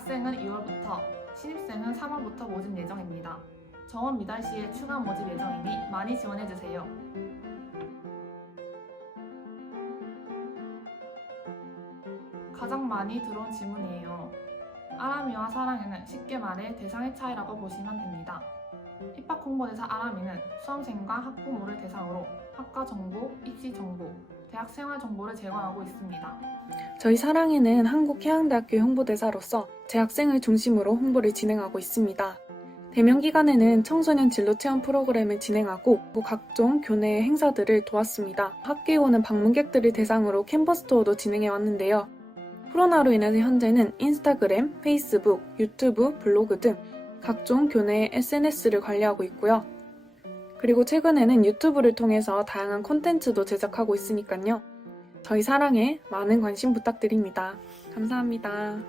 재학생은 2월부터, 신입생은 3월부터 모집 예정입니다. 정원 미달 시에 추가 모집 예정이니 많이 지원해주세요. 가장 많이 들어온 질문이에요. 아람이와 사랑이는 쉽게 말해 대상의 차이라고 보시면 됩니다. 입학 홍보대사 아람이는 수험생과 학부모를 대상으로 학과 정보, 입시 정보, 대학 생활 정보를 제공하고 있습니다. 저희 사랑이는 한국해양대학교 홍보대사로서 재학생을 중심으로 홍보를 진행하고 있습니다. 대면 기간에는 청소년 진로 체험 프로그램을 진행하고 각종 교내 행사들을 도왔습니다. 학교에 오는 방문객들을 대상으로 캠퍼스 투어도 진행해 왔는데요. 코로나로 인해서 현재는 인스타그램, 페이스북, 유튜브, 블로그 등 각종 교내 SNS를 관리하고 있고요. 그리고 최근에는 유튜브를 통해서 다양한 콘텐츠도 제작하고 있으니까요. 저희 사랑에 많은 관심 부탁드립니다. 감사합니다.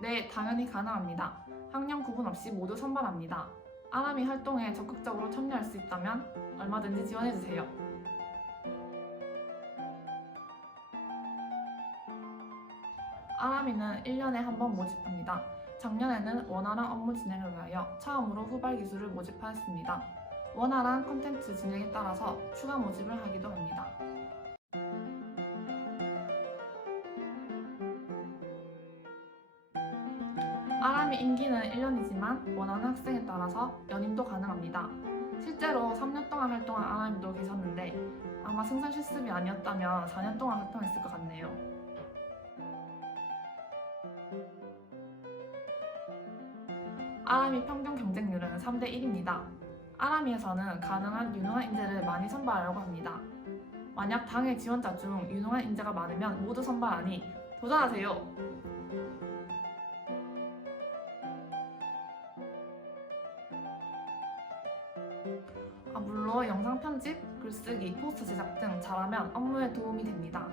네, 당연히 가능합니다. 학년 구분 없이 모두 선발합니다. 아람이 활동에 적극적으로 참여할 수 있다면 얼마든지 지원해주세요. 아람이는 1년에 한 번 모집합니다. 작년에는 원활한 업무 진행을 위하여 처음으로 후발 기수를 모집하였습니다. 원활한 콘텐츠 진행에 따라서 추가 모집을 하기도 합니다. 아람이 임기는 1년이지만 원하는 학생에 따라서 연임도 가능합니다. 실제로 3년 동안 활동한 아람이도 계셨는데 아마 승선 실습이 아니었다면 4년 동안 활동했을 것 같네요. 아람이 평균 경쟁률은 3대 1입니다. 아람이에서는 가능한 유능한 인재를 많이 선발하려고 합니다. 만약 당의 지원자 중 유능한 인재가 많으면 모두 선발하니 도전하세요! 물론 영상 편집, 글쓰기, 포스터 제작 등 잘하면 업무에 도움이 됩니다.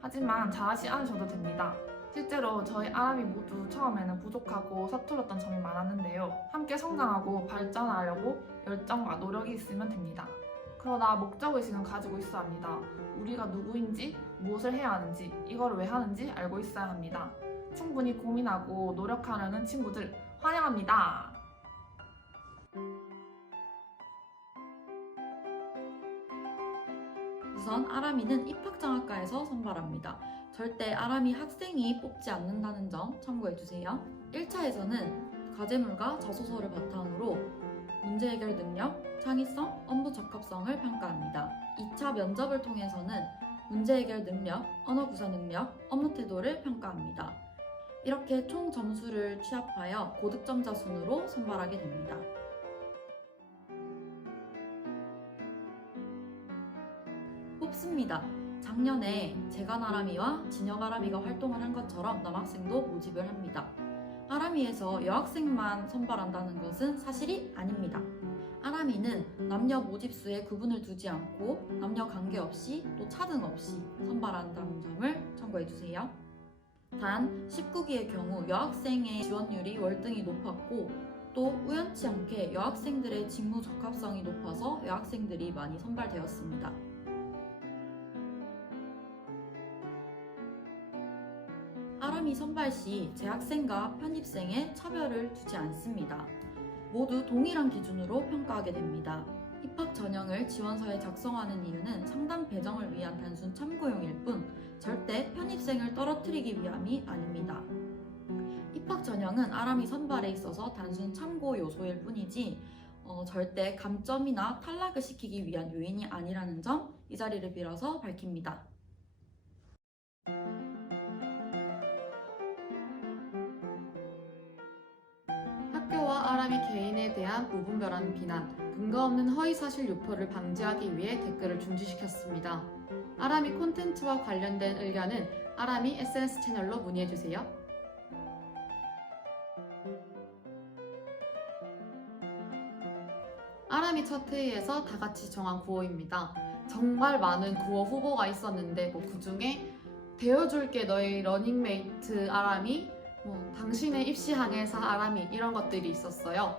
하지만 잘하지 않으셔도 됩니다. 실제로 저희 아람이 모두 처음에는 부족하고 서툴렀던 점이 많았는데요. 함께 성장하고 발전하려고 열정과 노력이 있으면 됩니다. 그러나 목적의식은 가지고 있어야 합니다. 우리가 누구인지, 무엇을 해야 하는지, 이걸 왜 하는지 알고 있어야 합니다. 충분히 고민하고 노력하려는 친구들 환영합니다. 우선 아람이는 입학장학과에서 선발합니다. 절대 아람이 학생이 뽑지 않는다는 점 참고해주세요. 1차에서는 과제물과 자소서를 바탕으로 문제 해결 능력, 창의성, 업무 적합성을 평가합니다. 2차 면접을 통해서는 문제 해결 능력, 언어 구사 능력, 업무 태도를 평가합니다. 이렇게 총 점수를 취합하여 고득점자 순으로 선발하게 됩니다. 뽑습니다. 작년에 재간 아람이와 진혁 아람이가 활동을 한 것처럼 남학생도 모집을 합니다. 아람이에서 여학생만 선발한다는 것은 사실이 아닙니다. 아람이는 남녀 모집수에 구분을 두지 않고 남녀 관계없이 또 차등 없이 선발한다는 점을 참고해주세요. 단 19기의 경우 여학생의 지원율이 월등히 높았고 또 우연치 않게 여학생들의 직무 적합성이 높아서 여학생들이 많이 선발되었습니다. 아람이 선발 시 재학생과 편입생에 차별을 두지 않습니다. 모두 동일한 기준으로 평가하게 됩니다. 입학 전형을 지원서에 작성하는 이유는 상담 배정을 위한 단순 참고용일 뿐 절대 편입생을 떨어뜨리기 위함이 아닙니다. 입학 전형은 아람이 선발에 있어서 단순 참고 요소일 뿐이지 절대 감점이나 탈락을 시키기 위한 요인이 아니라는 점 이 자리를 빌어서 밝힙니다. 학교와 아람이 개인에 대한 무분별한 비난, 근거 없는 허위사실 유포를 방지하기 위해 댓글을 중지시켰습니다. 아람이 콘텐츠와 관련된 의견은 아람이 SNS 채널로 문의해주세요. 아람이 첫 회의에서 다 같이 정한 구호입니다. 정말 많은 구호 후보가 있었는데 그 중에 되어줄게 너의 러닝메이트 아람이, 당신의 입시항해사 아람이 이런 것들이 있었어요.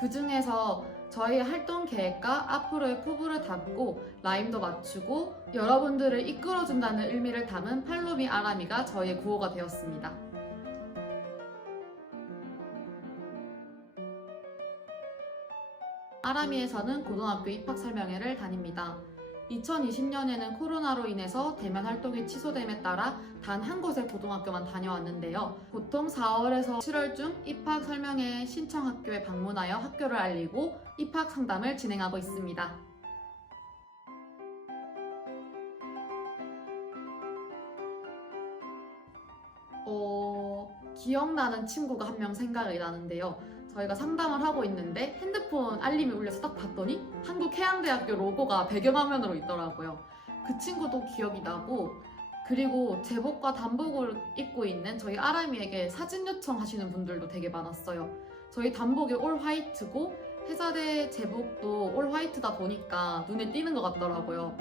그 중에서 저희 활동 계획과 앞으로의 포부를 담고 라임도 맞추고 여러분들을 이끌어준다는 의미를 담은 팔로미 아람이가 저희의 구호가 되었습니다. 아람이에서는 고등학교 입학 설명회를 다닙니다. 2020년에는 코로나로 인해서 대면 활동이 취소됨에 따라 단 한 곳의 고등학교만 다녀왔는데요. 보통 4월에서 7월 중 입학 설명회 신청 학교에 방문하여 학교를 알리고 입학 상담을 진행하고 있습니다. 기억나는 친구가 한 명 생각이 나는데요. 저희가 상담을 하고 있는데 핸드폰 알림이 울려서 딱 봤더니 한국해양대학교 로고가 배경화면으로 있더라고요. 그 친구도 기억이 나고, 그리고 제복과 단복을 입고 있는 저희 아람이에게 사진 요청하시는 분들도 되게 많았어요. 저희 단복이 올 화이트고 해자대 제복도 올 화이트다 보니까 눈에 띄는 것 같더라고요.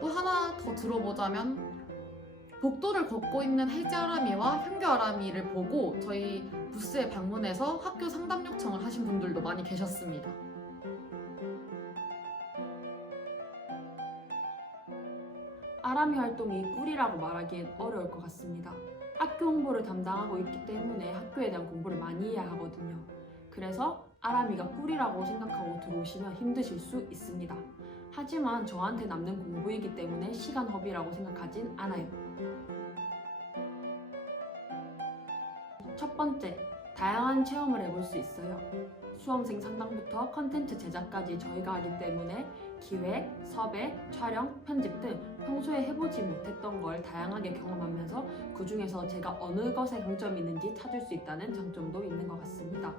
또 하나 더 들어보자면 복도를 걷고 있는 혜지 아람이와 현교 아람이를 보고 저희 부스에 방문해서 학교 상담 요청을 하신 분들도 많이 계셨습니다. 아람이 활동이 꿀이라고 말하기엔 어려울 것 같습니다. 학교 홍보를 담당하고 있기 때문에 학교에 대한 공부를 많이 해야 하거든요. 그래서 아람이가 꿀이라고 생각하고 들어오시면 힘드실 수 있습니다. 하지만 저한테 남는 공부이기 때문에 시간 허비라고 생각하진 않아요. 첫 번째, 다양한 체험을 해볼 수 있어요. 수험생 상담부터 컨텐츠 제작까지 저희가 하기 때문에 기획, 섭외, 촬영, 편집 등 평소에 해보지 못했던 걸 다양하게 경험하면서 그 중에서 제가 어느 것에 강점이 있는지 찾을 수 있다는 장점도 있는 것 같습니다.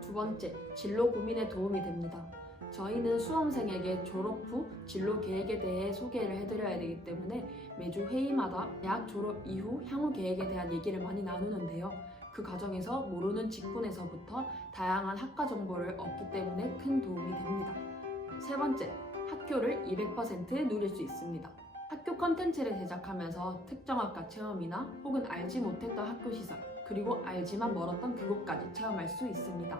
두 번째, 진로 고민에 도움이 됩니다. 저희는 수험생에게 졸업 후 진로 계획에 대해 소개를 해드려야 되기 때문에 매주 회의마다 대학 졸업 이후 향후 계획에 대한 얘기를 많이 나누는데요. 그 과정에서 모르는 직군에서부터 다양한 학과 정보를 얻기 때문에 큰 도움이 됩니다. 세 번째, 학교를 200% 누릴 수 있습니다. 학교 컨텐츠를 제작하면서 특정 학과 체험이나 혹은 알지 못했던 학교 시설, 그리고 알지만 멀었던 그곳까지 체험할 수 있습니다.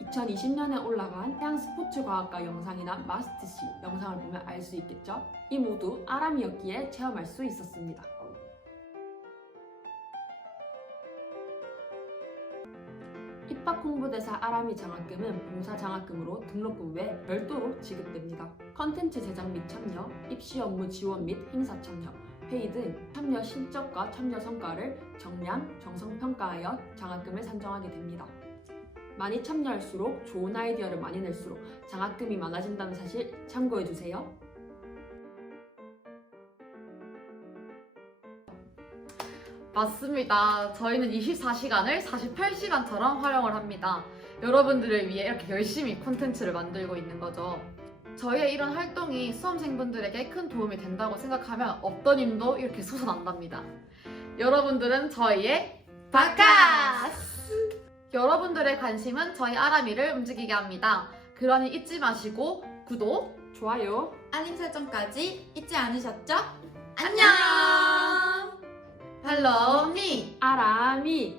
2020년에 올라간 해양 스포츠과학과 영상이나 마스트C 영상을 보면 알 수 있겠죠? 이 모두 아람이었기에 체험할 수 있었습니다. 입학 홍보대사 아람이 장학금은 봉사 장학금으로 등록금 외 별도로 지급됩니다. 컨텐츠 제작 및 참여, 입시 업무 지원 및 행사 참여, 회의 등 참여 실적과 참여 성과를 정량, 정성 평가하여 장학금을 산정하게 됩니다. 많이 참여할수록 좋은 아이디어를 많이 낼수록 장학금이 많아진다는 사실 참고해주세요. 맞습니다. 저희는 24시간을 48시간처럼 활용을 합니다. 여러분들을 위해 이렇게 열심히 콘텐츠를 만들고 있는 거죠. 저희의 이런 활동이 수험생분들에게 큰 도움이 된다고 생각하면 없던 힘도 이렇게 솟아난답니다. 여러분들은 저희의 바카스! 여러분들의 관심은 저희 아람이를 움직이게 합니다. 그러니 잊지 마시고 구독, 좋아요. 알림 설정까지 잊지 않으셨죠? 안녕! Follow me! 아람이